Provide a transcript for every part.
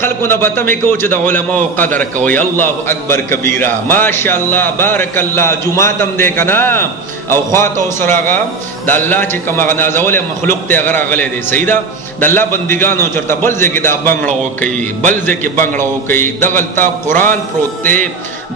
خلقونه بته مې کو چې د علماء قدر کوي. الله اکبر کبیره، ماشاءالله بارک الله. جمعه تم دې کنا او خواته او سراغه د الله چې کوم غنازول مخلوق ته غره غلې دي. سیدا د الله بندګانو چرته بل ځکه دا بنگړو کوي، بل ځکه بنگړو کوي. دغلتا قران پروت دی،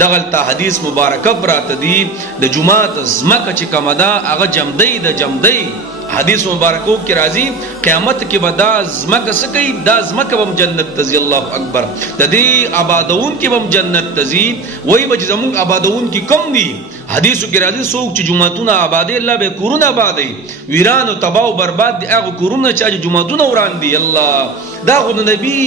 دغلتا حدیث مبارکه پراته دي. د جمعه زمکه چې کوم دا هغه جمدی د جمدی حدیث مبارکو کی راضی قیامت کی بدا زمک سکی دا زمک بم جنت تزی. اللہ اکبر. ددی آبادون کی بم جنت تزی وہی بچ زمون آبادون کی کم دی. حدیث کی راضی سوک چ جمعتون آبادی اللہ بے قرون آبادی ویران و تباہ و برباد دی اغه قرون چا جمعتون وران دی. اللہ دا خود نبی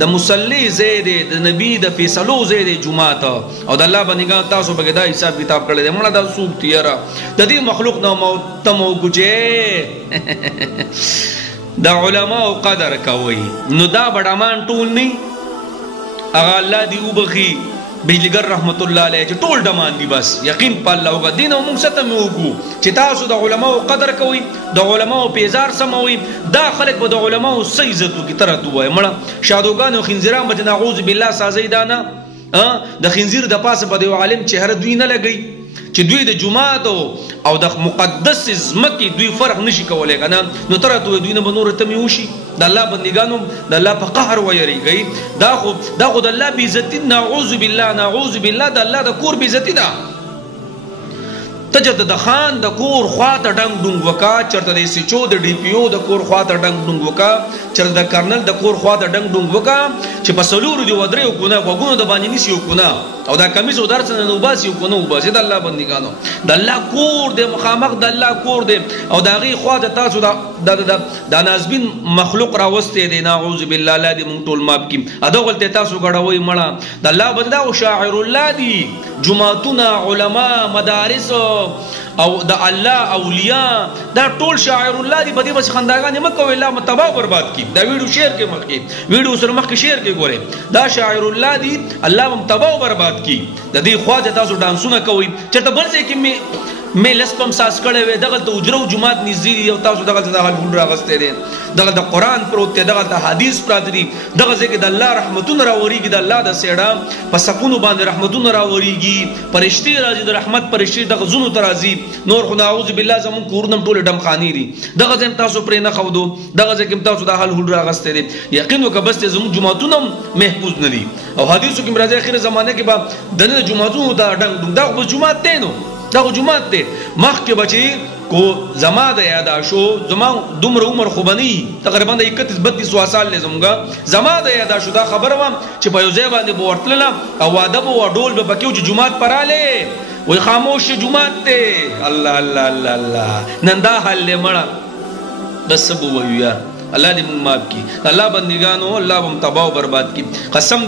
د مصلی زید د نبی د فیصلو زید جمعات او د الله بندگان تاسو بګی دا حساب کتاب کړل دي. مړه دا سوق تیرا د دې مخلوق نو موت تمو ګجه د علماء قدر کوي. نو دا بډامان ټول نه اغه الله دی وبخي بجلیګر رحمت الله علیه چې ټول ډمان دي. بس یقین په الله او دین او موږ ستم وګو چې تاسو د علماء قدر کوي، د علماء پیزار سموي. دا خلک به د علماء سیزتو کی طرح دوه مړه شادوغان او خنزیران به نعوذ بالله سازي دانا د خنزیر د پاسه په دی عالم چهره دوی نه لګي چې دوی د جمعات او د مقدس زمکی دوی فرق نشي کولای کنه. نو تر ته دوی نه بنور ته میوشي د الله بندگانو د الله په قهر ويریږي. دا خو د الله بی عزت. نعوذ بالله نعوذ بالله د الله د کور بی عزت ده. تجد د خان د کور خواته ډنګ ډنګ وکا، چرته د سی چو د ډی پی او د کور خواته ډنګ ډنګ وکا، چرته د کرنل د کور خواته ډنګ ډنګ وکا چې په سلور دی ودرې کو نه وګونو د باندې نسی کو نه او دا کمیس او درسنه نو باسي کو نو باسي. د الله بندګانو د الله کور د مخامخ د الله کور د او د غي خواته تاسو د نازبین مخلوق راوسته دي. نعوذ بالله لا دي مونږ ټول ماپ کی ادغلته تاسو غړوي مړه د الله بندا او شاعر الله دي. جمعتون علماء مدارس او د الله اولیاء دا ټول شاعر الله دی. بدی بس خنداګان مکو الله متبا برباد کی. دا ویډیو شیر کې مخ کې ویډیو سره مخ کې شیر کې ګوره دا شاعر الله دی. الله متبا برباد کی. د دې خواجه تاسو ډانسونه کوي چرته بل ځای کې مې لسپم ساس کړه وې دغه ته اجرو جماعت نږدې او تاسو دغه ته حال ګل راغسته دي. دغه د قران پروت دی، دغه د حدیث پروت دی. دغه ځکه د الله رحمتونه راوريږي، د الله د سیړه په سکونو باندې رحمتونه راوريږي. پرشتي راځي د رحمت پرشتي دغه زونو ترازي. نور خو نعوذ بالله زمون کورنم ټول ډم خاني دي. دغه ځم تاسو پرې نه خودو، دغه ځکه تاسو د حال ګل راغسته دي. یقین وکړه بس زمون جمعتونه محفوظ نه دي. او حدیثو کې مرزه اخر زمانه کې با دنه جمعتونه دا ډنګ دا خو جمعت دی. نو دا خو جمعت دی. مخ کې بچي کو زما د یاد شو زما دومره عمر خو بني تقریبا 31-32 سال لزمګه زما د یاد شو. دا خبره و چې په یو ځای باندې بورتل او ادب او ډول به پکې چې جمعت پراله وای خاموش جمعت ته. الله الله الله الله نن دا حل مړه بس بو ویو یار. الله دې موږ معاف کړي. الله بندگانو الله هم تباہ و برباد کړي. قسم